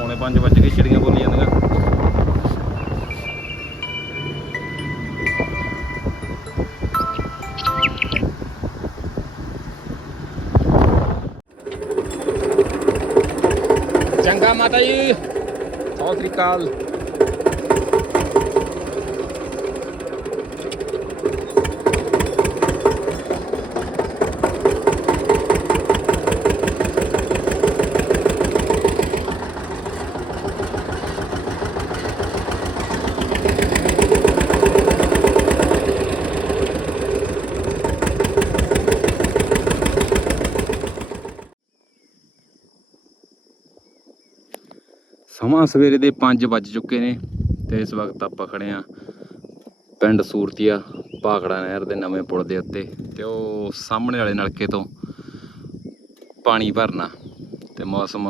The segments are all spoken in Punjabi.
ਪੌਣੇ 5 ਵਜੇ ਕੇ ਚਿੜੀਆਂ ਬੋਲੀ ਜਾਂਦੀਆਂ। ਚੰਗਾ ਮਾਤਾ ਜੀ। ਸਤਿ ਸ੍ਰੀ ਅਕਾਲ। ਆਪਾਂ ਸਵੇਰੇ ਦੇ 5 ਵੱਜ ਚੁੱਕੇ ਨੇ ਤੇ ਇਸ ਵਕਤ ਆਪਾਂ ਖੜੇ ਆ ਪਿੰਡ ਸੂਰਤੀਆ, ਭਾਖੜਾ ਨਹਿਰ ਦੇ ਨਵੇਂ ਪੁਲ ਦੇ ਉੱਤੇ ਤੇ ਉਹ ਸਾਹਮਣੇ ਵਾਲੇ ਨਲਕੇ ਤੋਂ ਪਾਣੀ ਭਰਨਾ ਤੇ ਮੌਸਮ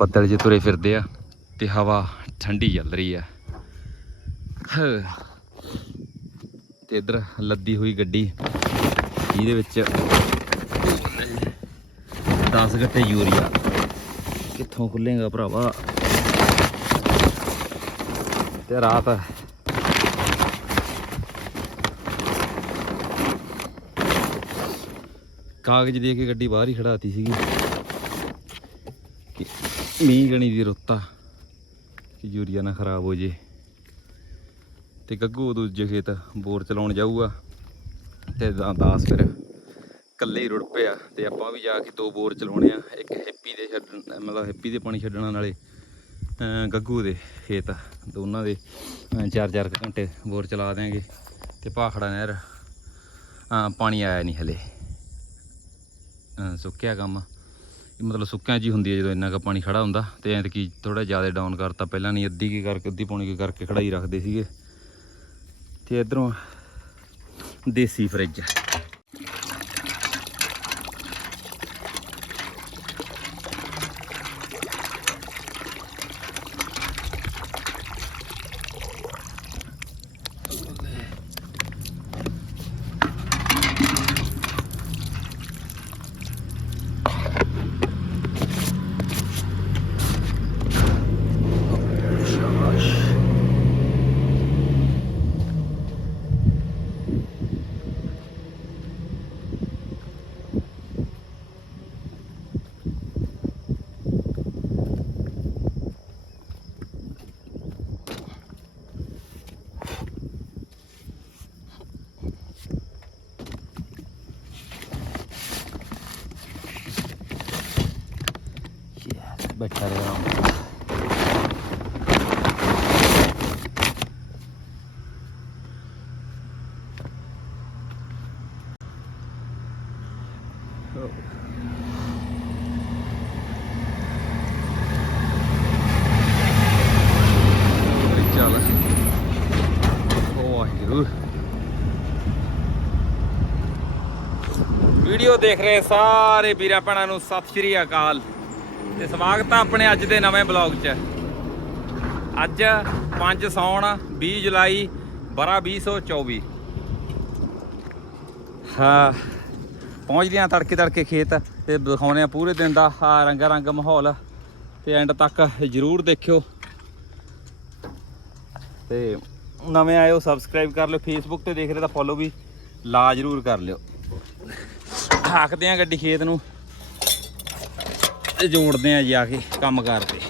ਬੱਦਲ ਜਿਹੇ ਤੁਰੇ ਫਿਰਦੇ ਆ ਤੇ ਹਵਾ ਠੰਡੀ ਚੱਲ ਰਹੀ ਆ ਹਾਂ। ਤੇ ਇਧਰ ਲੱਦੀ ਹੋਈ ਗੱਡੀ, ਇਹਦੇ ਵਿੱਚ 10 ਗੱਟੇ ਯੂਰੀਆ ਕਿੱਥੋਂ ਖੁੱਲੇਗਾ ਭਰਾਵਾ? ਤੇ ਰਾਤ ਕਾਗਜ਼ ਦੇ ਕੇ ਗੱਡੀ ਬਾਹਰ ਹੀ ਖੜਾਤੀ ਸੀਗੀ। ਕਿ ਮੀਂਹ ਗਣੀ ਦੀ ਰੁੱਤਾ ਕਿ ਯੂਰੀਆ ਨਾ ਖਰਾਬ ਹੋ ਜੇ। ਤੇ ਗੱਗੂ ਦੂਜੇ ਖੇਤ ਬੋਰ ਚਲਾਉਣ ਜਾਊਗਾ। ਤੇ ਦਾ- ਦਾਸ ਫਿਰ ਇਕੱਲੇ ਹੀ ਰੁੜ ਪਿਆ ਤੇ ਆਪਾਂ ਵੀ ਜਾ ਕੇ ਦੋ ਬੋਰ ਚਲਾਉਣੇ ਆ, ਇੱਕ ਹੈਪੀ ਦੇ ਛੱਡਣ, ਮਤਲਬ ਹੈਪੀ ਦੇ ਪਾਣੀ ਛੱਡਣਾ ਨਾਲੇ ਗੱਗੂ ਦੇ ਖੇਤ ਦੋਨਾਂ ਦੇ ਅਮ ਚਾਰ ਚਾਰ ਕੁ ਘੰਟੇ ਬੋਰ ਚਲਾ ਦਿਆਂਗੇ ਤੇ ਭਾਖੜਾ ਨਹਿਰ ਪਾਣੀ ਆਇਆ ਨਹੀਂ ਹਲੇ। ਸੁੱਕਿਆ ਕੰਮ ਮਤਲਬ ਸੁੱਕਿਆਂ ਜੀ ਹੁੰਦੀ ਹੈ ਜਦੋਂ ਇੰਨਾ ਕੁ ਪਾਣੀ ਖੜਾ ਹੁੰਦਾ ਤੇ ਐਂ ਕੀ ਥੋੜਾ ਜ਼ਿਆਦਾ ਡਾਊਨ ਕਰਤਾ। ਪਹਿਲਾਂ ਨਹੀਂ ਅੱਧੀ ਕੀ ਕਰਕੇ, ਅੱਧੀ ਪੌਣੀ ਕੀ ਕਰਕੇ ਖੜਾਈ ਰੱਖਦੇ ਸੀਗੇ। ਤੇ ਇਧਰੋਂ ਦੇਸੀ ਫਰਿੱਜ ਚੱਲ ਵਾਹਿਗੁਰੂ ਵੀਡੀਓ ਦੇਖ ਰਹੇ ਸਾਰੇ ਵੀਰਾਂ ਭੈਣਾਂ ਨੂੰ ਸਤਿ ਸ਼੍ਰੀ ਅਕਾਲ ਤੇ ਸਵਾਗਤ ਆ ਆਪਣੇ ਅੱਜ ਦੇ ਨਵੇਂ ਬਲੌਗ 'ਚ। ਅੱਜ 5 ਸੌਣ 20 ਜੁਲਾਈ, ਬਰਾ 2024 ਹਾਂ। ਪਹੁੰਚਦੇ ਆ ਤੜਕੇ ਤੜਕੇ ਖੇਤ ਤੇ ਦਿਖਾਉਣੇ ਆ ਪੂਰੇ ਦਿਨ ਦਾ ਆ ਰੰਗਾ ਰੰਗ ਮਾਹੌਲ ਤੇ ਐਂਡ ਤੱਕ ਜਰੂਰ ਦੇਖਿਓ। ਤੇ ਨਵੇਂ ਆਇਓ ਸਬਸਕ੍ਰਾਈਬ ਕਰ ਲਿਓ ਫੇਸਬੁੱਕ ਤੇ ਦੇਖ ਰਹੇ ਤਾਂ ਫੋਲੋ ਵੀ ਲਾ ਜਰੂਰ ਕਰ ਲਿਓ। ਹਾਕਦੇ ਆ ਗੱਡੀ ਖੇਤ ਨੂੰ ਤੇ ਜੋੜਦੇ ਆ ਜਾ ਕੇ ਕੰਮ ਕਰਦੇ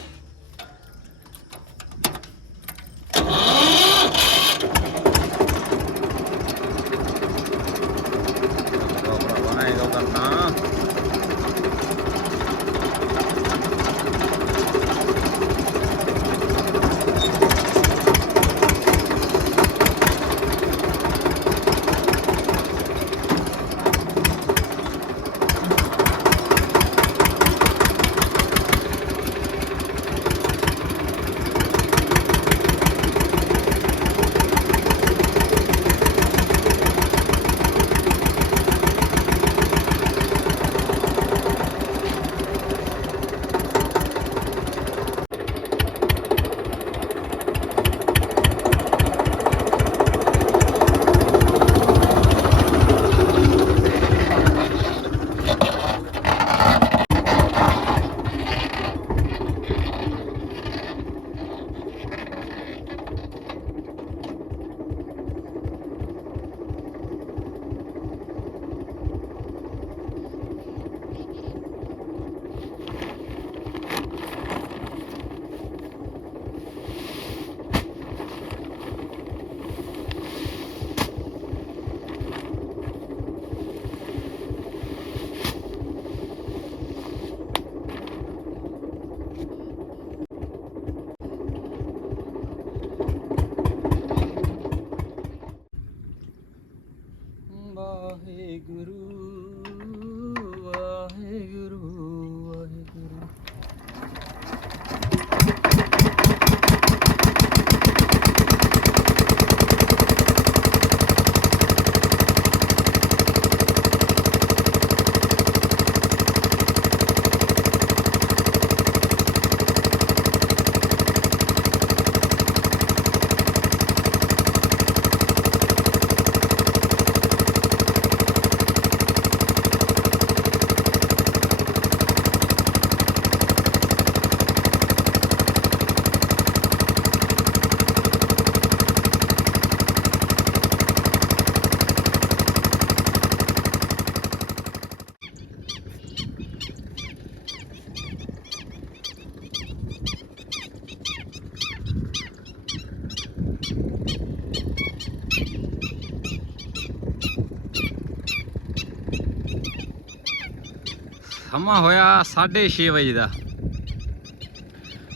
ਸਮਾਂ ਹੋਇਆ 6:30 ਵਜੇ ਦਾ।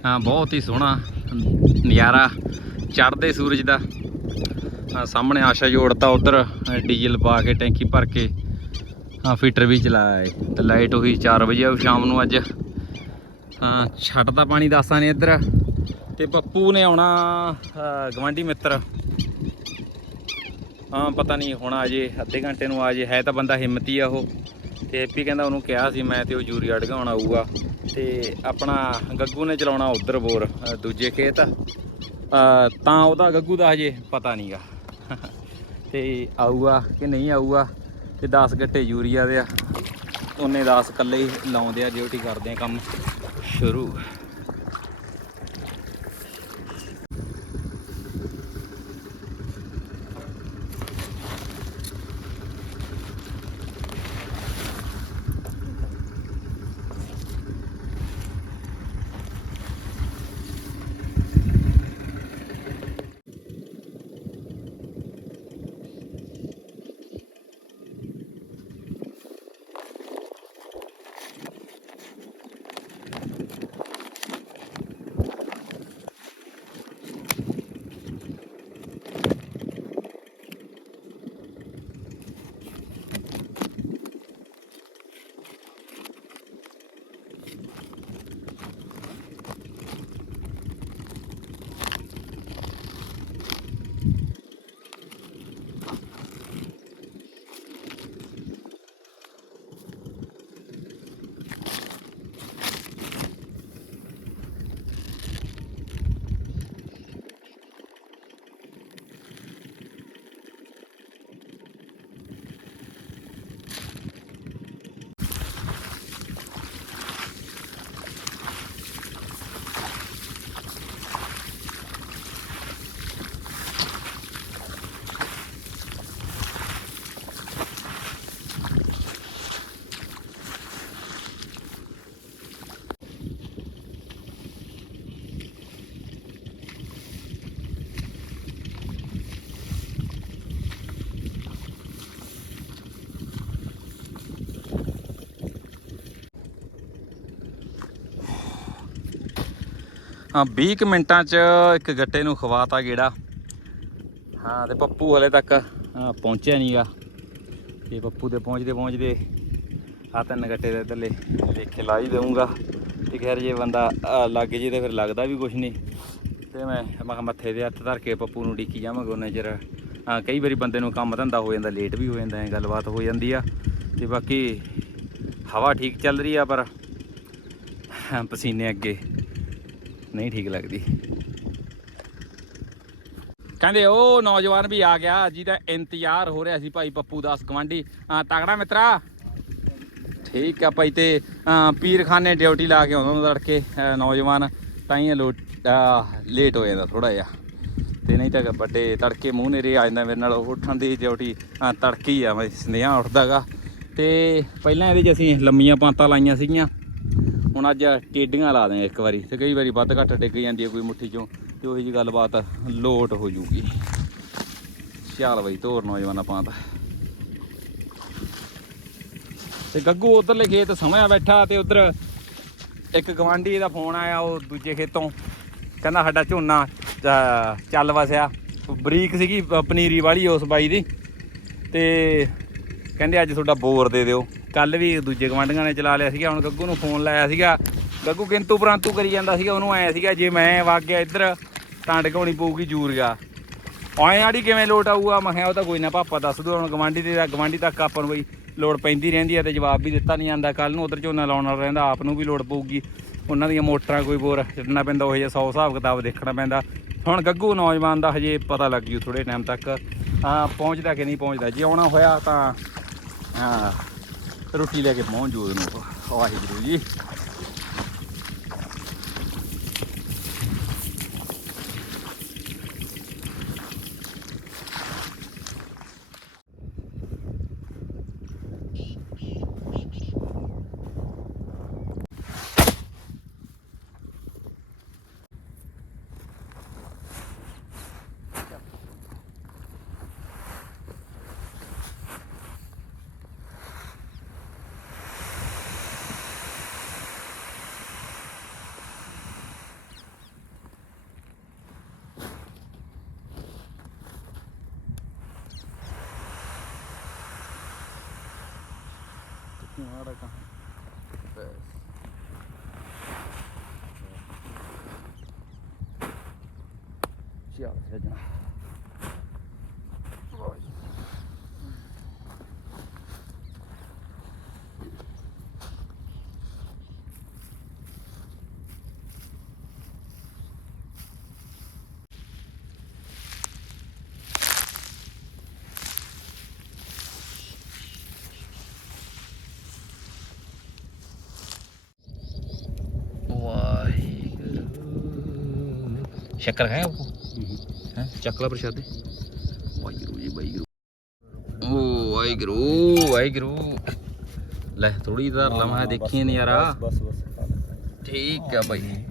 ਹਾਂ, ਬਹੁਤ ਹੀ ਸੋਹਣਾ ਨਜ਼ਾਰਾ ਚੜ੍ਹਦੇ ਸੂਰਜ ਦਾ। ਸਾਹਮਣੇ ਆਸ਼ਾ ਜੋੜਤਾ ਉਧਰ ਡੀਜ਼ਲ ਪਾ ਕੇ, ਟੈਂਕੀ ਭਰ ਕੇ। ਹਾਂ, ਫੀਟਰ ਵੀ ਚਲਾਇਆ ਏ ਤੇ ਲਾਈਟ ਉਹੀ 4 ਵਜੇ ਆਉ ਸ਼ਾਮ ਨੂੰ ਅੱਜ। ਹਾਂ ਛੱਡਦਾ ਪਾਣੀ ਦਾਸਾਂ ਨੇ ਇੱਧਰ। ਤੇ ਪੱਪੂ ਨੇ ਆਉਣਾ ਗਵਾਂਢੀ ਮਿੱਤਰ। ਹਾਂ, ਪਤਾ ਨਹੀਂ ਹੁਣ ਆ ਜੇ, ਅੱਧੇ ਘੰਟੇ ਨੂੰ ਆ ਜੇ, ਹੈ ਤਾਂ ਬੰਦਾ ਹਿੰਮਤੀ ਆ ਉਹ। ਤੇ ਐਪੀ ਕਹਿੰਦਾ ਉਹਨੂੰ ਕਿਹਾ ਸੀ ਮੈਂ ਤੇ ਉਹ ਯੂਰੀਆ ਢਗਾਉਣ ਆਊਗਾ। ਤੇ ਆਪਣਾ ਗੱਗੂ ਨੇ ਚਲਾਉਣਾ ਉਧਰ ਬੋਰ ਦੂਜੇ ਖੇਤ। ਤਾਂ ਉਹਦਾ ਗੱਗੂ ਦਾ ਹਜੇ ਪਤਾ ਨਹੀਂਗਾ। ਤੇ ਆਊਗਾ ਕਿ ਨਹੀਂ ਆਊਗਾ, ਤੇ 10 ਗੱਟੇ ਯੂਰੀਆ ਦੇ ਆ। ਉਹਨੇ 10 ਇਕੱਲੇ ਹੀ ਲਾਉਂਦੇ ਆ ਡਿਊਟੀ ਕਰਦੇ ਆ ਕੰਮ। ਸ਼ੁਰੂ। 20 ਕੁ ਮਿੰਟਾਂ 'ਚ ਇੱਕ ਗੱਟੇ ਨੂੰ ਖਵਾਤਾ ਗੇੜਾ। ਹਾਂ ਤੇ ਪੱਪੂ ਹਲੇ ਤੱਕ ਹਾਂ, ਪਹੁੰਚਿਆ ਨਹੀਂਗਾ ਤੇ ਪੱਪੂ ਦੇ ਪਹੁੰਚਦੇ ਪਹੁੰਚਦੇ ਆ ਤਿੰਨ ਗੱਟੇ ਦੇ ਥੱਲੇ ਦੇਖੇ ਲਾ ਹੀ ਦੇਵਾਂਗਾ ਤੇ ਖੈਰ ਜੇ ਬੰਦਾ ਅ, ਲੱਗ ਜੇ ਤੇ ਫਿਰ ਲੱਗਦਾ ਵੀ ਕੁਝ ਨਹੀਂ ਤੇ ਮੈਂ ਮੈਂ ਮੱਥੇ ਦੇ ਹੱਥ ਧਰ ਕੇ ਪੱਪੂ ਨੂੰ ਡਿੱਕੀ ਜਾਵਾਂਗਾ ਉਹਨੇ ਚਿਰ। ਹਾਂ ਕਈ ਵਾਰੀ ਬੰਦੇ ਨੂੰ ਕੰਮ ਧੰਦਾ ਹੋ ਜਾਂਦਾ ਲੇਟ ਵੀ ਹੋ ਜਾਂਦਾ ਹੈ ਗੱਲਬਾਤ ਹੋ ਜਾਂਦੀ ਆ। ਤੇ ਬਾਕੀ ਹਵਾ ਠੀਕ ਚੱਲ ਰਹੀ ਆ ਪਰ ਪਸੀਨੇ ਅੱਗੇ। ਨਹੀਂ ਠੀਕ ਲੱਗਦੀ। ਕਹਿੰਦੇ ਉਹ ਨੌਜਵਾਨ ਵੀ ਆ ਗਿਆ ਜਿਹਦਾ ਇੰਤਜ਼ਾਰ ਹੋ ਰਿਹਾ ਸੀ ਭਾਈ ਪੱਪੂ ਦਾਸ ਗਵਾਂਢੀ। ਹਾਂ ਤਗੜਾ ਮਿੱਤਰਾ। ਠੀਕ ਆ ਭਾਈ ਤੇ ਪੀਰਖਾਨੇ ਡਿਊਟੀ ਲਾ ਕੇ ਆਉਂਦਾ ਹੁੰਦਾ ਲੜਕੇ ਨੌਜਵਾਨ। ਤਾਂ ਹੀ ਇਹ ਲੋਟ ਲੇਟ ਹੋ ਜਾਂਦਾ ਥੋੜਾ ਜਿਹਾ। ਤੇ ਨਹੀਂ ਤਾਂ ਵੱਡੇ ਤੜਕੇ ਮੂੰਹ ਨੇਰੇ ਆ ਜਾਂਦਾ ਮੇਰੇ ਨਾਲ ਉੱਠਣ ਦੀ ਡਿਊਟੀ ਅਹ, ਤੜਕੇ ਹੀ ਆ ਮੈਂ ਸਨੇਹਾ ਉੱਠਦਾਗਾ ਤੇ ਪਹਿਲਾਂ ਇਹਦੇ 'ਚ ਅਸੀਂ ਲੰਮੀਆਂ ਪਾਂਤਾਂ ਲਾਈਆਂ ਸੀਗੀਆਂ। ਹੁਣ ਅੱਜ ਟੇਡੀਆਂ ਲਾ ਦੇ ਇੱਕ ਵਾਰੀ ਤੇ ਕਈ ਵਾਰੀ ਵੱਧ ਘੱਟ ਡਿੱਗ ਜਾਂਦੀ ਹੈ ਕੋਈ ਮੁੱਠੀ ਚੋਂ ਤੇ ਉਹੀ ਜੀ ਗੱਲਬਾਤ ਲੋਟ ਹੋ ਜੂਗੀ ਚੱਲ ਬਈ ਤੋਰ ਨੌਜਵਾਨਾਂ ਪਾਂਤਾ। ਤੇ ਗੱਗੂ ਉਧਰਲੇ ਖੇਤ ਸਮਿਆ ਬੈਠਾ ਤੇ ਉਧਰ ਇੱਕ ਗਵਾਂਢੀ ਦਾ ਫੋਨ ਆਇਆ ਉਹ ਦੂਜੇ ਖੇਤੋਂ। ਕਹਿੰਦਾ ਸਾਡਾ ਝੋਨਾ ਚੱਲ ਵਸਿਆ। ਬਰੀਕ ਸੀਗੀ ਪਨੀਰੀ ਵਾਲੀ ਉਸ ਬਾਈ ਦੀ। ਤੇ ਕਹਿੰਦੇ ਅੱਜ ਤੁਹਾਡਾ ਬੋਰ ਦੇ ਦਿਓ। ਕੱਲ ਵੀ ਦੂਜੇ ਗਵਾਂਢੀਆਂ ਨੇ ਚਲਾ ਲਿਆ ਸੀਗਾ, ਹੁਣ ਗੱਗੂ ਨੂੰ ਫੋਨ ਲਾਇਆ ਸੀਗਾ। ਗੱਗੂ ਕਿੰਤੂ ਪਰੰਤੂ ਕਰੀ ਜਾਂਦਾ ਸੀਗਾ, ਉਹਨੂੰ ਐ ਸੀਗਾ, ਜੇ ਮੈਂ ਵਗ ਗਿਆ ਇੱਧਰ, ਤਾਂ ਡਕਾਉਣੀ ਪਊਗੀ ਜੂਰੀਆ। ਆਏ ਆੜੀ ਕਿਵੇਂ ਲੋਟ ਆਊਗਾ? ਮੈਂ ਕਿਹਾ, ਉਹ ਤਾਂ ਕੋਈ ਨਾ, ਪਾਪਾ ਦੱਸ ਦੂ, ਹੁਣ ਗਵਾਂਢੀ ਦੇ ਗਵਾਂਢੀ ਤੱਕ ਆਪਾਂ ਨੂੰ ਬਈ ਲੋੜ ਪੈਂਦੀ ਰਹਿੰਦੀ ਆ ਤੇ ਜਵਾਬ ਵੀ ਦਿੱਤਾ ਨਹੀਂ ਜਾਂਦਾ। ਕੱਲ ਨੂੰ ਉਧਰ ਝੋਨਾ ਲਾਉਣ ਵਾਲਾ ਰਹਿੰਦਾ, ਆਪ ਨੂੰ ਵੀ ਲੋੜ ਪਊਗੀ। ਉਹਨਾਂ ਦੀਆਂ ਮੋਟਰਾਂ ਕੋਈ ਬੋਰ ਛੱਡਣਾ ਪੈਂਦਾ, ਉਹ ਜਿਹਾ 100 ਹਿਸਾਬ ਕਿਤਾਬ ਦੇਖਣਾ ਪੈਂਦਾ। ਹੁਣ ਗੱਗੂ ਨੌਜਵਾਨ ਦਾ ਹਜੇ ਪਤਾ ਲੱਗ ਜੂ ਥੋੜੇ ਟਾਈਮ ਤੱਕ। ਹਾਂ, ਪਹੁੰਚਦਾ ਕਿ ਨਹੀਂ ਪਹੁੰਚਦਾ? ਜੇ ਆਉਣਾ ਹੋਇਆ ਤਾਂ, ਹਾਂ। ਰੋਟੀ ਲੈ ਕੇ ਪਹੁੰਚ ਜੂ ਉਹਨੂੰ ਵਾਹਿਗੁਰੂ ਜੀ। ਦੇਖੀ ਮਾੜਾ ਕਹਾਂ ਚੱਲ ਸਜਣਾ ਵਾਹਿਗੁਰੂ ਸ਼ੱਕਰ ਖਾਇਆ ਉਹ ਹੈ ਚੱਕਲਾ ਪ੍ਰਸ਼ਾਦੇ ਵਾਹਿਗੁਰੂ ਜੀ ਵਾਹਿਗੁਰੂ ਓ ਵਾਹਿਗੁਰੂ ਵਾਹਿਗੁਰੂ ਲੈ ਥੋੜੀ ਧਰ ਲਵਾਂ ਦੇਖੀ ਨਜ਼ਾਰਾ ਬਸ ਬਸ ਖਾ ਲੈ ਠੀਕ ਆ ਬਾਈ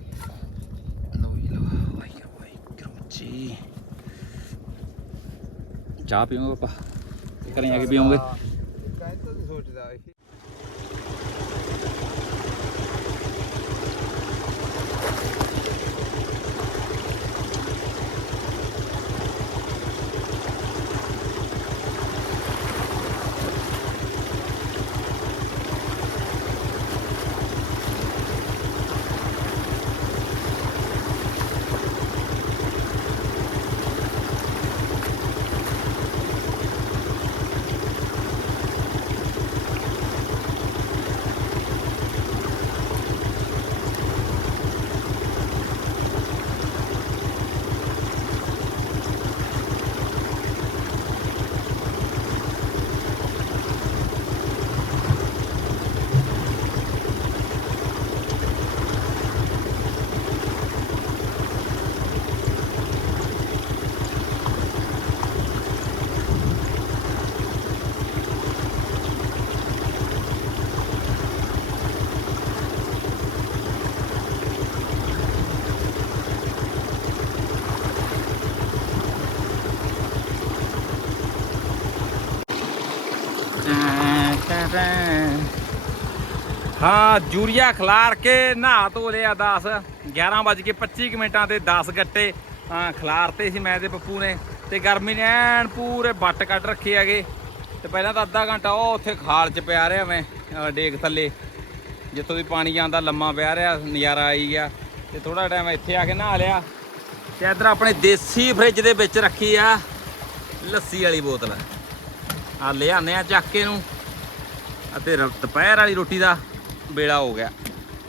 ਜੂਰੀਆ ਖਲਾਰ ਕੇ ਨਹਾ ਧੋ ਲਿਆ 10 11 ਵੱਜ ਕੇ 25 ਕੁ ਮਿੰਟਾਂ ਤੇ 10 ਗੱਟੇ ਖਲਾਰਤੇ ਸੀ ਮੈਂ ਤੇ ਪੱਪੂ ਨੇ। ਤੇ ਗਰਮੀ ਨੇ ਐਨ ਪੂਰੇ ਬੱਟ ਕੱਢ ਰੱਖੇ ਹੈਗੇ। ਤੇ ਪਹਿਲਾਂ ਤਾਂ ਅੱਧਾ ਘੰਟਾ ਉਹ ਉੱਥੇ ਖਾਲ 'ਚ ਪਿਆ ਰਿਹਾ ਮੈਂ ਡੇਕ ਥੱਲੇ। ਜਿੱਥੋਂ ਦੀ ਪਾਣੀ ਜਾਂਦਾ ਲੰਮਾ ਪਿਆ ਰਿਹਾ, ਨਜ਼ਾਰਾ ਆਈ ਗਿਆ। ਤੇ ਥੋੜਾ ਟਾਈਮ ਇੱਥੇ ਆ ਕੇ ਨਹਾ ਲਿਆ। ਤੇ ਇੱਧਰ ਆਪਣੇ ਦੇਸੀ ਫ੍ਰਿਜ ਦੇ ਵਿੱਚ ਰੱਖੀ ਆ ਲੱਸੀ ਵਾਲੀ ਬੋਤਲ। ਆ ਲਿਆਨੇ ਆ ਚੱਕ ਕੇ ਨੂੰ ਅਤੇ ਦੁਪਹਿਰ ਵਾਲੀ ਰੋਟੀ ਦਾ ਵੇਲਾ ਹੋ ਗਿਆ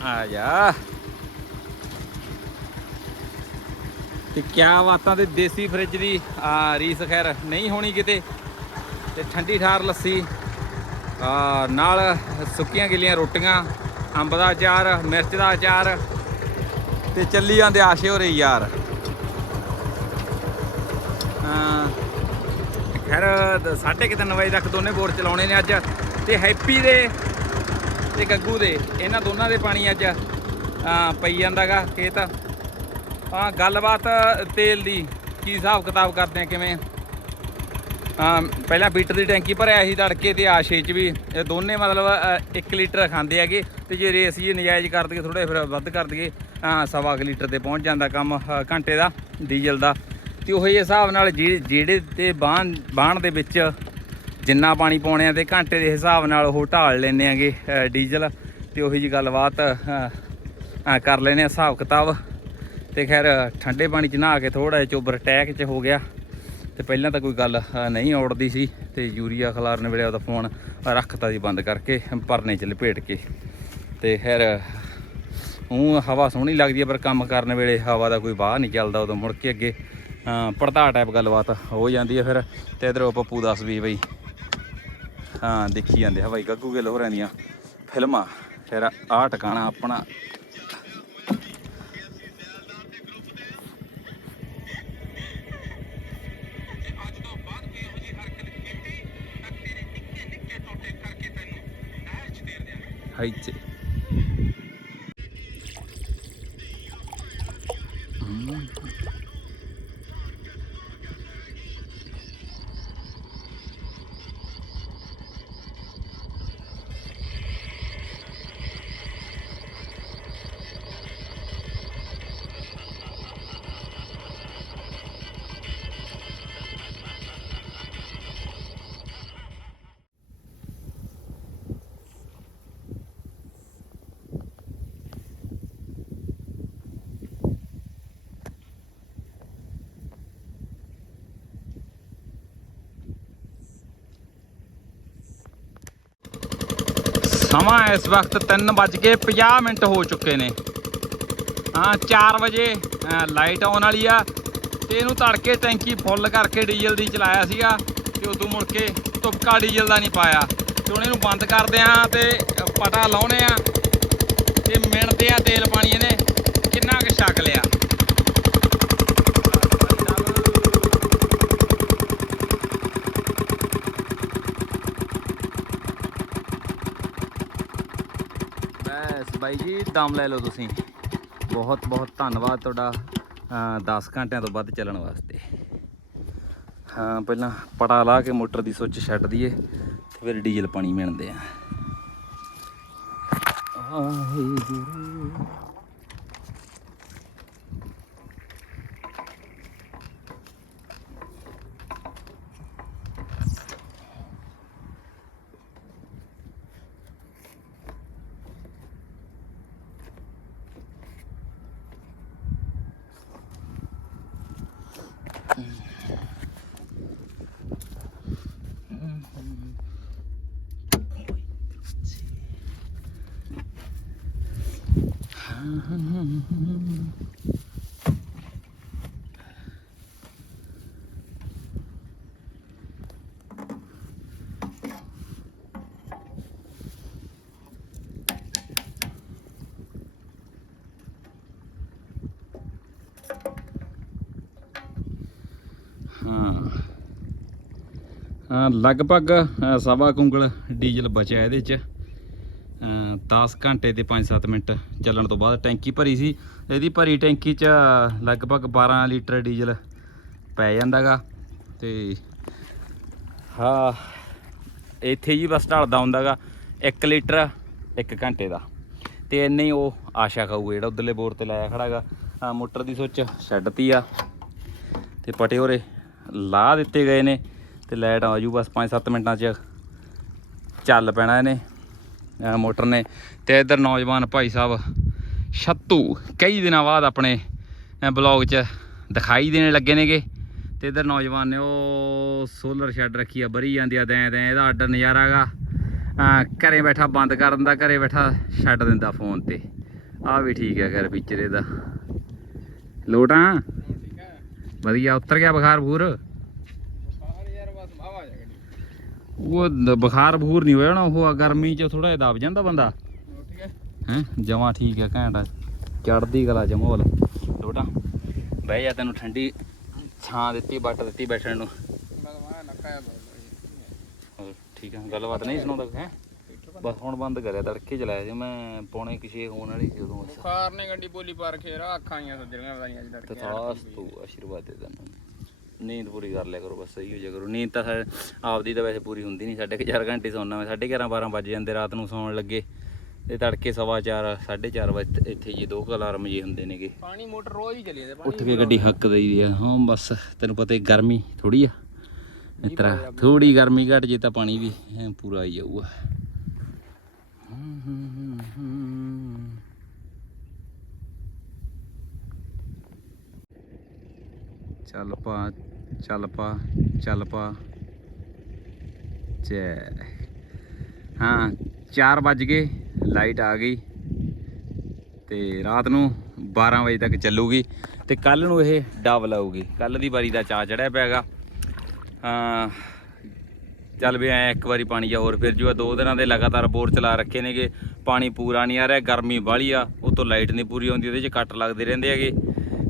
ਆ ਜਾ ਤੇ ਕਿਆ ਬਾਤਾਂ ਤੇ ਦੇਸੀ ਫ੍ਰਿਜ ਦੀ ਆ ਰੀਸ ਖੈਰ ਨਹੀਂ ਹੋਣੀ ਕਿਤੇ ਤੇ ਠੰਡੀ ਠਾਰ ਲੱਸੀ ਆ ਨਾਲ ਸੁੱਕੀਆਂ ਗਿੱਲੀਆਂ ਰੋਟੀਆਂ ਅੰਬ ਦਾ ਅਚਾਰ ਮਿਰਚ ਦਾ ਅਚਾਰ ਤੇ ਚੱਲੀ ਜਾਂਦੇ ਆਸ਼ੇ ਹੋ ਰਹੀ ਯਾਰ ਖੈਰ ਦ- ਸਾਢੇ ਕੁ ਤਿੰਨ ਵਜੇ ਤੱਕ ਦੋਨੇ ਬੋਰ ਚਲਾਉਣੇ ਨੇ ਅੱਜ ਤੇ ਹੈਪੀ ਦੇ ਤੇ ਗੱਗੂ ਦੇ। ਇਹਨਾਂ ਦੋਨਾਂ ਦੇ ਪਾਣੀ ਅੱਜ ਆ, ਪਈ ਜਾਂਦਾਗਾ ਖੇਤ। ਆ ਗੱਲਬਾਤ ਤੇਲ ਦੀ ਕੀ ਹਿਸਾਬ ਕਿਤਾਬ ਕਰਦੇ ਆ ਕਿਵੇਂ? ਪਹਿਲਾਂ ਬੀਟਰ ਦੀ ਟੈਂਕੀ ਭਰਿਆ ਸੀ ਤੜਕੇ ਤੇ ਆਸ਼ੇ ਚ ਵੀ। ਇਹ ਦੋਨੇ ਮਤਲਬ 1 ਲੀਟਰ ਖਾਂਦੇ ਹੈਗੇ। ਤੇ ਜੇ ਰੇਸ ਜੀ ਨਜਾਇਜ਼ ਕਰ ਦਈਏ ਥੋੜਾ ਫਿਰ ਵੱਧ ਕਰ ਦਈਏ ਸਵਾ ਕੁ ਲੀਟਰ ਤੇ ਪਹੁੰਚ ਜਾਂਦਾ ਕੰਮ ਘੰਟੇ ਦਾ ਡੀਜ਼ਲ ਦਾ। ਤੇ ਉਹੀ ਹਿਸਾਬ ਨਾਲ ਜਿਹੜੇ ਜਿਹੜੇ ਤੇ ਬਾਣ ਬਾਣ ਦੇ ਵਿੱਚ ਜਿੰਨਾ ਪਾਣੀ ਪਾਉਣੇ ਆ ਤੇ ਘੰਟੇ ਦੇ ਹਿਸਾਬ ਨਾਲ ਉਹ ਢਾਲ ਲੈਨੇ ਆਗੇ ਡੀਜ਼ਲ ਤੇ ਉਹੀ ਜੀ ਗੱਲਬਾਤ ਕਰ ਲੈਨੇ ਆ ਹਿਸਾਬ ਕਿਤਾਬ। ਤੇ ਖੈਰ, ਠੰਡੇ ਪਾਣੀ ਚ ਨਹਾ ਕੇ ਥੋੜਾ ਜਿਹਾ ਚੋਬਰ ਟੈਕ ਚ ਹੋ ਗਿਆ। ਤੇ ਪਹਿਲਾਂ ਤਾਂ ਕੋਈ ਗੱਲ ਨਹੀਂ ਔੜਦੀ ਸੀ ਤੇ ਯੂਰੀਆ ਖਲਾਰਨ ਵੇਲੇ ਉਹਦਾ ਫੋਨ ਰੱਖਤਾ ਜੀ ਬੰਦ ਕਰਕੇ, ਪਰਨੇ ਚ ਲਪੇਟ ਕੇ। ਤੇ ਖੈਰ ਉਹ ਹਵਾ ਸੋਹਣੀ ਲੱਗਦੀ ਹੈ ਪਰ ਕੰਮ ਕਰਨ ਵੇਲੇ ਹਵਾ ਦਾ ਕੋਈ ਬਾਹ ਨਹੀਂ ਚੱਲਦਾ ਉਦੋਂ ਮੁੜ ਕੇ ਅੱਗੇ ਪੜਤਾ ਟਾਈਪ ਗੱਲਬਾਤ ਹੋ ਜਾਂਦੀ ਹੈ ਫਿਰ। ਤੇ ਇਧਰੋਂ ਪੱਪੂ ਦੱਸ ਵੀ ਬਈ ਹਾਂ, ਦੇਖੀ ਜਾਂਦੇ ਹਵਾਈ ਗੱਗੂ ਕੇ ਲੋਹਰਾਂ ਦੀਆਂ ਫਿਲਮਾਂ। ਫਿਰ ਆ ਟਿਕਾਣਾ ਆਪਣਾ। ਹਾਈ ਚ। ਹਮ। ਸਮਾਂ ਇਸ ਵਕਤ 3:50 ਮਿੰਟ ਹੋ ਚੁੱਕੇ ਨੇ। ਹਾਂ 4 ਵਜੇ ਲਾਈਟ ਆਉਣ ਵਾਲੀ ਆ ਤੇ ਇਹਨੂੰ ਤੜਕੇ ਟੈਂਕੀ ਫੁੱਲ ਕਰਕੇ ਡੀਜ਼ਲ ਦੀ ਚਲਾਇਆ ਸੀਗਾ ਤੇ ਉਦੋਂ ਮੁੜ ਕੇ ਤੁਪਕਾ ਡੀਜ਼ਲ ਦਾ ਨਹੀਂ ਪਾਇਆ। ਤੇ ਹੁਣ ਇਹਨੂੰ ਬੰਦ ਕਰਦੇ ਆ ਤੇ ਪਟਾ ਲਾਉਣੇ ਆ ਤੇ ਮਿਣਦੇ ਆ ਤੇਲ ਪਾਣੀ ਇਹਨੇ ਕਿੰਨਾ ਕੁ ਛਕ ਲਿਆ ਬਸ ਬਾਈ ਜੀ ਦਮ ਲੈ ਲਓ ਤੁਸੀਂ। ਬਹੁਤ ਬਹੁਤ ਧੰਨਵਾਦ ਤੁਹਾਡਾ ਅ, 10 ਘੰਟਿਆਂ ਤੋਂ ਵੱਧ ਚੱਲਣ ਵਾਸਤੇ। ਹਾਂ ਪਹਿਲਾਂ ਪਟਾ ਲਾ ਕੇ ਮੋਟਰ ਦੀ ਸੁੱਚ ਛੱਡ ਦਈਏ ਤੇ ਫਿਰ ਡੀਜ਼ਲ ਪਾਣੀ ਮਿਣਦੇ ਆ। ਵਾਹਿਗੁਰੂ ਹਾਂ ਲਗਭਗ ਸਵਾ ਕੁੰਗਲ ਡੀਜ਼ਲ ਬਚਿਆ ਇਹਦੇ ਚ। ਅ, 10 ਘੰਟੇ ਤੇ 5-7 ਮਿੰਟ ਚੱਲਣ ਤੋਂ ਬਾਅਦ ਟੈਂਕੀ ਭਰੀ ਸੀ। ਇਹਦੀ ਭਰੀ ਟੈਂਕੀ ਚ ਲਗਭਗ 12 ਲੀਟਰ ਡੀਜ਼ਲ ਪੈ ਜਾਂਦਾਗਾ। ਤੇ ਹਾਂ ਇੱਥੇ ਜੀ ਬਸ ਢਲਦਾ ਹੁੰਦਾਗਾ 1 ਲੀਟਰ 1 ਘੰਟੇ ਦਾ। ਤੇ ਇੰਨੇ ਹੀ ਉਹ ਆਸ਼ਾ ਖਾਊ ਜਿਹੜਾ ਉਧਰਲੇ ਬੋਰ ਤੇ ਲਾਇਆ ਖੜਾਗਾ। ਆ ਮੋਟਰ ਦੀ ਸੁੱਚ ਛੱਡਤੀ ਆ। ਤੇ ਪਟੇ ਹੋਰੇ ਲਾ ਦਿੱਤੇ ਗਏ ਨੇ। ਤੇ ਲਾਈਟ ਆ ਜੂ ਬਸ 5-7 ਮਿੰਟਾਂ 'ਚ ਚੱਲ ਪੈਣਾ ਇਹਨੇ ਮੋਟਰ ਨੇ। ਤੇ ਇਧਰ ਨੌਜਵਾਨ ਭਾਈ ਸਾਹਿਬ ਛੱਤੂ ਕਈ ਦਿਨਾਂ ਬਾਅਦ ਆਪਣੇ ਬਲੌਗ 'ਚ ਦਿਖਾਈ ਦੇਣੇ ਲੱਗੇ ਨੇਗੇ। ਤੇ ਇਧਰ ਨੌਜਵਾਨ ਨੇ ਉਹ ਸੋਲਰ ਸ਼ੈੱਡ ਰੱਖੀ ਆ ਬਰੀ ਜਾਂਦੀ ਆ ਦੈਂ ਦੈਂ ਇਹਦਾ ਅੱਡ ਨਜ਼ਾਰਾਗਾ ਘਰੇ ਬੈਠਾ ਬੰਦ ਕਰ ਦਿੰਦਾ ਘਰੇ ਬੈਠਾ ਛੱਡ ਦਿੰਦਾ ਫੋਨ ਤੇ। ਆ ਵੀ ਠੀਕ ਹੈ ਖੈਰ ਫੀਚਰ ਇਹਦਾ। ਲੋਟਾਂ? ਵਧੀਆ ਉਤਰ ਗਿਆ ਬੁਖਾਰ ਬੂਰ ਬਾਹਰ ਯਾਰ ਬਸ ਹਵਾ ਜਾ ਗੱਡੀ ਉਹ ਬੁਖਾਰ ਬਖੂਰ ਨਹੀਂ ਹੋਇਆ ਨਾ ਉਹ ਗਰਮੀ ਚ ਥੋੜਾ ਜਿਹਾ ਦਬ ਜਾਂਦਾ ਬੰਦਾ। ਠੀਕ ਹੈ? ਜਮਾ ਠੀਕ ਹੈ ਘੈਂਟ ਚੜਦੀ ਕਲਾ ਚ ਮਾਹੌਲ। ਲੋਟਾ ਬਹਿ ਜਾ ਤੈਨੂੰ ਠੰਡੀ ਛਾਂ ਦਿੱਤੀ ਬੱਟ ਦਿੱਤੀ ਬੈਠਣ ਨੂੰ। ਠੀਕ ਹੈ ਗੱਲਬਾਤ ਨਹੀਂ ਸੁਣਾਉਂਦਾ ਹੈ? ਬਸ ਹੁਣ ਬੰਦ ਕਰਿਆ ਤੜਕੇ ਚਲਾਇਆ ਸੀ ਮੈਂ ਪੌਣੇ ਕਿਛੇ ਹੋਣ ਵਾਲੀ ਸੀ ਉਦੋਂ। ਬੁਖਾਰ ਨੇ ਗੱਡੀ ਬੋਲੀ ਪਾਰ ਖੇਰਾ ਅੱਖਾਂ ਆਈਆਂ ਸੱਜਣੀਆਂ ਪਤਾ ਨਹੀਂ ਅੱਜ ਲੜਕੇ ਤਥਾਸ ਤੂੰ ਆਸ਼ੀਰਵਾਦ ਦੇ ਦੇਣਾ। ਨੀਂਦ ਪੂਰੀ ਕਰ ਲਿਆ ਕਰੋ ਬਸ ਸਹੀ ਹੋ ਜਾ ਕਰੋ। ਨੀਂਦ ਤਾਂ ਆਪਦੀ ਤਾਂ ਵੈਸੇ ਪੂਰੀ ਹੁੰਦੀ ਨਹੀਂ ਸਾਢੇ ਕੁ ਚਾਰ ਘੰਟੇ ਸੌਣਾ ਮੈਂ ਸਾਢੇ 11 12 ਵੱਜ ਜਾਂਦੇ ਰਾਤ ਨੂੰ ਸੌਣ ਲੱਗੇ। ਤੇ ਤੜਕੇ ਸਵਾ ਚਾਰ ਸਾਢੇ ਚਾਰ ਵਜੇ ਇੱਥੇ ਜੀ ਦੋ ਅਲਾਰਮ ਜੀ ਹੁੰਦੇ ਨੇਗੇ। ਪਾਣੀ ਮੋਟਰ ਰੋਜ਼ ਹੀ ਚੱਲੀ ਜਾਂਦੇ ਉੱਠ ਕੇ ਗੱਡੀ ਹੱਕ ਦਈ ਆ। ਹਾਂ ਬਸ ਤੈਨੂੰ ਪਤਾ ਹੀ ਗਰਮੀ ਥੋੜੀ ਆ। ਇਸ ਤਰ੍ਹਾਂ ਥੋੜੀ ਗਰਮੀ ਘਟ ਜੇ ਤਾਂ ਪਾਣੀ ਵੀ ਪੂਰਾ ਆਈ ਜਾਊਗਾ। ਚੱਲ ਪਾ ਚੱਲ ਪਾ ਚੱਲ ਪਾ। ਜੈ। ਹਾਂ 4 ਵੱਜ ਗਏ, ਲਾਈਟ ਆ ਗਈ। ਤੇ ਰਾਤ ਨੂੰ 12 ਵਜੇ ਤੱਕ ਚੱਲੂਗੀ ਤੇ ਕੱਲ ਨੂੰ ਇਹ ਡਬਲ ਆਊਗੀ ਕੱਲ ਦੀ ਵਾਰੀ ਦਾ ਚਾ ਚੜਿਆ ਪਿਆਗਾ। ਹਾਂ, ਚੱਲ ਵੀ ਐ ਇੱਕ ਵਾਰੀ ਪਾਣੀ ਜਾ ਹੋਰ ਫਿਰ ਜੂਆ। ਦੋ ਦਿਨਾਂ ਦੇ ਲਗਾਤਾਰ ਬੋਰ ਚਲਾ ਰੱਖੇ ਨੇਗੇ। ਪਾਣੀ ਪੂਰਾ ਨਹੀਂ ਆ ਰਿਹਾ, ਗਰਮੀ ਬਾਹਲੀ ਆ। ਉਤੋਂ ਲਾਈਟ ਨਹੀਂ ਪੂਰੀ ਆਉਂਦੀ, ਉਹਦੇ 'ਚ ਕੱਟ ਲੱਗਦੇ ਰਹਿੰਦੇ ਹੈਗੇ।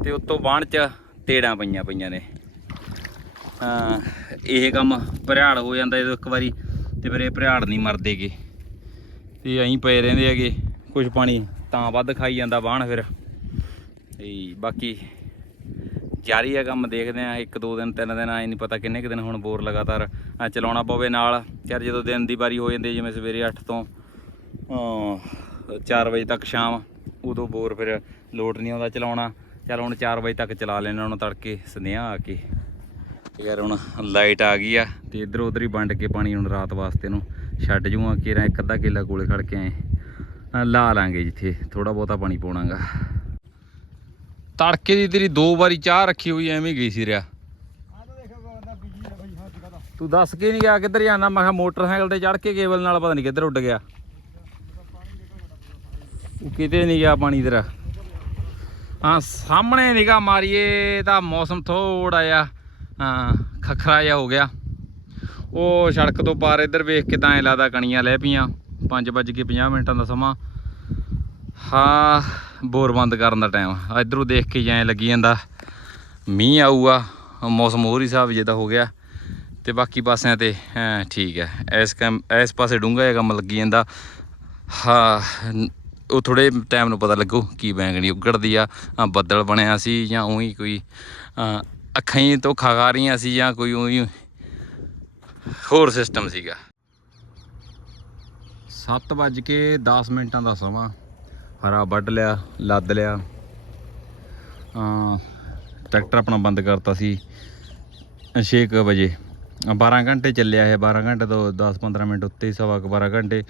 ਤੇ ਉਤੋਂ ਬਾਣ 'ਚ ਤੇੜਾਂ ਪਈਆਂ ਪਈਆਂ ਨੇ। ਇਹ ਕੰਮ ਭਰਿਆੜ ਹੋ ਜਾਂਦਾ ਜਦੋਂ ਇੱਕ ਵਾਰੀ, ਤੇ ਫਿਰ ਇਹ ਭਰਿਆੜ ਨਹੀਂ ਮਰਦੇਗੇ ਤੇ ਐਂ ਪਏ ਰਹਿੰਦੇ ਹੈਗੇ ਕੁਝ ਪਾਣੀ ਤਾਂ ਵੱਧ ਖਾਈ ਜਾਂਦਾ ਬਾਣ ਫਿਰ। ਤੇ ਬਾਕੀ ਜਾਰੀ ਆ ਕੰਮ ਦੇਖਦੇ ਆ ਇੱਕ ਦੋ ਦਿਨ, ਤਿੰਨ ਦਿਨ ਆਏ ਨਹੀਂ ਪਤਾ ਕਿੰਨੇ ਕੁ ਦਿਨ ਹੁਣ ਬੋਰ ਲਗਾਤਾਰ ਚਲਾਉਣਾ ਪਵੇ ਨਾਲ। ਯਾਰ ਜਦੋਂ ਦਿਨ ਦੀ ਵਾਰੀ ਹੋ ਜਾਂਦੀ ਜਿਵੇਂ ਸਵੇਰੇ 8 ਤੋਂ 4 ਵਜੇ ਤੱਕ ਸ਼ਾਮ, ਉਦੋਂ ਬੋਰ ਫਿਰ ਲੋਟ ਨਹੀਂ ਆਉਂਦਾ ਚਲਾਉਣਾ। ਚੱਲ ਹੁਣ 4 ਵਜੇ ਤੱਕ ਚਲਾ ਲੈਣਾ ਹੁਣ ਤੜਕੇ ਸੰਧਿਆ ਆ ਕੇ। ਤੇ ਯਾਰ ਹੁਣ ਲਾਈਟ ਆ ਗਈ ਆ ਤੇ ਇੱਧਰ ਉੱਧਰ ਹੀ ਵੰਡ ਕੇ ਪਾਣੀ ਹੁਣ ਰਾਤ ਵਾਸਤੇ ਨੂੰ ਛੱਡ ਜੂਆਂ ਕੇਰਾਂ ਇੱਕ ਅੱਧਾ ਕਿੱਲਾ ਕੋਲੇ ਖੜ ਕੇ ਆਏ ਲਾ ਲਾਂਗੇ ਜਿੱਥੇ ਥੋੜਾ ਬਹੁਤਾ ਪਾਣੀ ਪਾਉਣਾਗਾ। ਤੜਕੇ ਦੀ ਤੇਰੀ ਦੋ ਵਾਰੀ ਚਾਹ ਰੱਖੀ ਹੋਈ ਐਵੇਂ ਗਈ ਸੀ ਰਿਆ। ਤੂੰ ਦੱਸ ਕੇ ਨਹੀਂ ਗਿਆ ਕਿੱਧਰ ਜਾਣਾ ਮੈਂ ਕਿਹਾ ਮੋਟਰਸਾਈਕਲ ਤੇ ਚੜ ਕੇ ਕੇਬਲ ਨਾਲ ਪਤਾ ਨਹੀਂ ਕਿੱਧਰ ਉੱਡ ਗਿਆ। ਕਿਤੇ ਨਹੀਂ ਗਿਆ ਪਾਣੀ ਤੇਰਾ। ਹਾਂ, ਸਾਹਮਣੇ ਨਿਗਾ ਮਾਰੀਏ ਤਾਂ ਮੌਸਮ ਥੋੜਾ ਜਿਹਾ ਖਖਰਾ ਜਿਹਾ ਹੋ ਗਿਆ। ਉਹ ਸੜਕ ਤੋਂ ਪਾਰ ਇੱਧਰ ਵੇਖ ਕੇ ਤਾਂ ਐ ਲੱਗਦਾ ਕਣੀਆਂ ਲੈ ਪਈਆਂ। 5:50 ਮਿੰਟਾਂ ਦਾ ਸਮਾਂ। ਹਾਂ ਬੋਰ ਬੰਦ ਕਰਨ ਦਾ ਟਾਈਮ ਇਧਰੋਂ ਦੇਖ ਕੇ ਐ ਲੱਗੀ ਜਾਂਦਾ। ਮੀਂਹ ਆਊਗਾ ਮੌਸਮ ਹੋਰ ਹੀ ਹਿਸਾਬ ਜਿਹਾ ਦਾ ਹੋ ਗਿਆ। ਤੇ ਬਾਕੀ ਪਾਸਿਆਂ ਤੇ ਠੀਕ ਹੈ। ਇਸ ਕੰਮ ਇਸ ਪਾਸੇ ਡੂੰਘਾ ਜਿਹਾ ਕੰਮ ਲੱਗੀ ਜਾਂਦਾ। ਹਾਂ ਉਹ ਥੋੜੇ ਟਾਈਮ ਨੂੰ ਪਤਾ ਲੱਗੂ ਕੀ ਬੈਂਗਣੀ ਉਗੜਦੀ ਆ। ਅ, ਬੱਦਲ ਬਣਿਆ ਸੀ ਜਾਂ ਉਹੀ ਕੋਈ ਅੱਖਾਂ ਹੀ ਤੋਂ ਖਾ ਰਹੀਆਂ ਸੀ ਜਾਂ ਕੋਈ ਉਹੀ ਹੋਰ ਸਿਸਟਮ ਸੀਗਾ। 7 ਵੱਜ ਕੇ 10 ਮਿੰਟਾਂ ਦਾ ਸਮਾਂ। ਹਰਾ ਵੱਢ ਲਿਆ ਲੱਦ ਲਿਆ। ਟਰੈਕਟਰ ਆਪਣਾ ਬੰਦ ਕਰਤਾ ਸੀ 6 ਵਜੇ। ਅ, 12 ਘੰਟੇ ਚੱਲਿਆ ਇਹ 12 ਘੰਟੇ ਤੋਂ 10 15 ਮਿੰਟ ਉੱਤੇ ਹੀ ਸਵਾ ਕੁ 12 ਘੰਟੇ।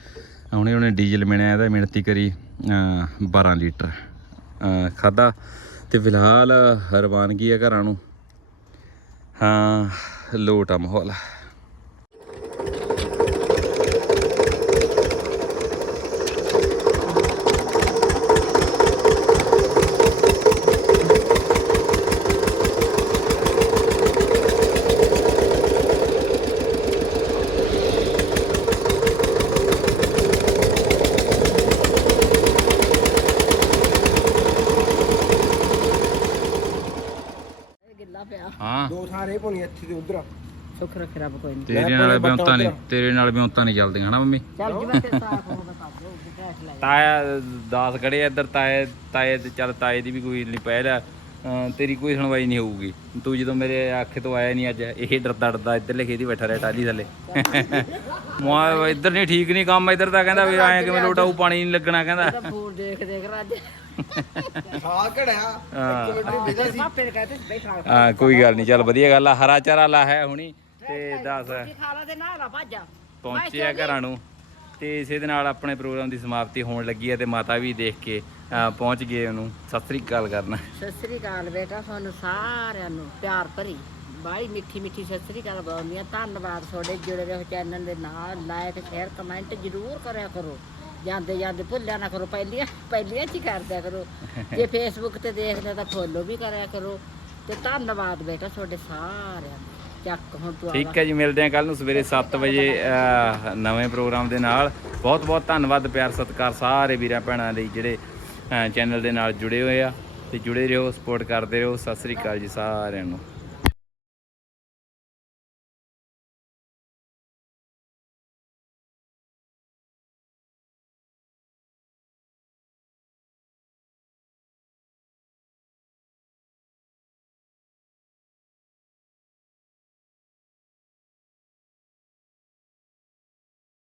ਹੁਣੇ ਉਹਨੇ ਡੀਜ਼ਲ ਮਿਣਿਆ ਇਹਦਾ ਮਿਣਤੀ ਕਰੀ ਅ, 12 ਲੀਟਰ। ਖਾਦਾ ਤੇ ਫਿਲਹਾਲ ਰਵਾਨਗੀ ਆ ਘਰਾਂ ਨੂੰ। ਹਾਂ ਲੋਟ ਆ। ਮਾਹੌਲ ਗਿੱਲਾ ਪਿਆ ਹਾਂ ਦੋ ਥਾਂ ਰੇ ਪੋਣੀ ਇੱਥੇ ਤੇ ਉਧਰ। ਸੁੱਖ ਰੱਖ ਰੱਬ ਕੋਈ ਨਹੀਂ ਤੇਰੇ ਨਾਲ ਬਿਉਂਤਾਂ ਨਹੀਂ ਤੇਰੇ ਨਾਲ ਬਿਉਂਤਾਂ ਨਹੀਂ ਚੱਲਦੀਆਂ ਹਨਾ ਮੰਮੀ? ਚੱਲ ਜਿਵੇਂ ਤੇ ਸਾਫ਼ ਹੋ ਬਤਾ ਦੋ ਗੈਸ ਲੈ ਤਾਇਆ ਦਾਸ ਖੜੇ ਆ ਇੱਧਰ ਤਾਏ ਤਾਏ ਤੇ ਚੱਲ ਤਾਏ ਦੀ ਵੀ ਕੋਈ ਨਹੀਂ ਪਹਿਲ ਆ। ਤੇਰੀ ਕੋਈ ਸੁਣਵਾਈ ਨਹੀਂ ਹੋਊਗੀ। ਤੂੰ ਜਦੋਂ ਮੇਰੇ ਆਖੇ ਤੋਂ ਆਇਆ ਨਹੀਂ ਅੱਜ ਇਹ ਡਰਦਾ ਡਰਦਾ ਇੱਧਰਲੇ ਖੇਤੀ ਬੈਠਾ ਰਿਹਾ ਟਾਲੀ ਥੱਲੇ। ਮਾ ਇੱਧਰ ਨਹੀਂ ਠੀਕ ਨਹੀਂ ਕੰਮ ਇੱਧਰ ਤਾਂ ਕਹਿੰਦਾ ਵੀ ਐਂ ਕਿਵੇਂ ਲੋਟਾਊ ਪਾਣੀ ਨਹੀਂ ਲੱਗਣਾ ਕਹਿੰਦਾ। ਤਾਂ ਫੋਨ ਦੇਖ ਦੇਖ ਰੱਜ। ਖਾ ਘੜਿਆ। ਹਾਂ। ਪਾਪੇ ਨੇ ਕਹਤੇ ਬੈਠਾ ਹਾਂ ਕੋਈ ਗੱਲ ਨਹੀਂ ਚੱਲ ਵਧੀਆ ਗੱਲ ਆ ਹਰਾ ਚਾਰਾ ਲਾ ਹੈ ਹੁਣੀ ਤੇ ਦੱਸ। ਕੀ ਖਾਲਾ ਦੇ ਨਾਲ ਆ ਭਾਜਾ ਪਹੁੰਚੇ ਆ ਘਰਾਂ ਨੂੰ ਤੇ ਇਸੇ ਦੇ ਨਾਲ ਆਪਣੇ ਪ੍ਰੋਗਰਾਮ ਦੀ ਸਮਾਪਤੀ ਹੋਣ ਲੱਗੀ ਹੈ ਤੇ ਮਾਤਾ ਵੀ ਦੇਖ ਕੇ ਪਹੁੰਚ ਗਏ ਉਹਨੂੰ। ਸਤਿ ਸ੍ਰੀ ਅਕਾਲ ਕਰਨਾ। ਸਤਿ ਸ੍ਰੀ ਅਕਾਲ ਬੇਟਾ ਤੁਹਾਨੂੰ ਸਾਰਿਆਂ ਨੂੰ ਪਿਆਰ ਭਰੀ। ਬਾਈ ਮਿੱਠੀ ਮਿੱਠੀ ਸਤਿ ਸ੍ਰੀ ਅਕਾਲ ਬੁਲਾਉਂਦੀਆਂ ਧੰਨਵਾਦ ਤੁਹਾਡੇ ਜੁੜੇ ਰਹੋ ਚੈਨਲ ਦੇ ਨਾਲ। ਲਾਈਕ ਸ਼ੇਅਰ ਕਮੈਂਟ ਜ਼ਰੂਰ ਕਰਿਆ ਕਰੋ। ਜਾਂਦੇ ਜਾਂਦੇ ਭੁੱਲਿਆ ਨਾ ਕਰੋ ਪਹਿਲੀਆਂ ਪਹਿਲੀਆਂ ਚ ਹੀ ਕਰਦਿਆ ਕਰੋ। ਜੇ ਫੇਸਬੁੱਕ ਤੇ ਦੇਖਦੇ ਤਾਂ ਫੋਲੋ ਵੀ ਕਰਿਆ ਕਰੋ। ਤੇ ਧੰਨਵਾਦ ਬੇਟਾ ਤੁਹਾਡੇ ਸਾਰਿਆਂ ਦਾ। ਚੱਕ ਹੁਣ ਤੂੰ ਆਵਾ ਠੀਕ ਹੈ ਜੀ ਮਿਲਦੇ ਹਾਂ ਕੱਲ ਨੂੰ ਸਵੇਰੇ 7 ਵਜੇ ਅਹ, ਨਵੇਂ ਪ੍ਰੋਗਰਾਮ ਦੇ ਨਾਲ। ਬਹੁਤ ਬਹੁਤ ਧੰਨਵਾਦ ਪਿਆਰ ਸਤਿਕਾਰ ਸਾਰੇ ਵੀਰਾਂ ਭੈਣਾਂ ਲਈ ਜਿਹੜੇ ਚੈਨਲ ਦੇ ਨਾਲ ਜੁੜੇ ਹੋਏ ਆ। ਤੇ ਜੁੜੇ ਰਹੋ ਸਪੋਰਟ ਕਰਦੇ ਰਹੋ। ਸਤਿ ਸ੍ਰੀ ਅਕਾਲ ਜੀ ਸਾਰਿਆਂ ਨੂੰ।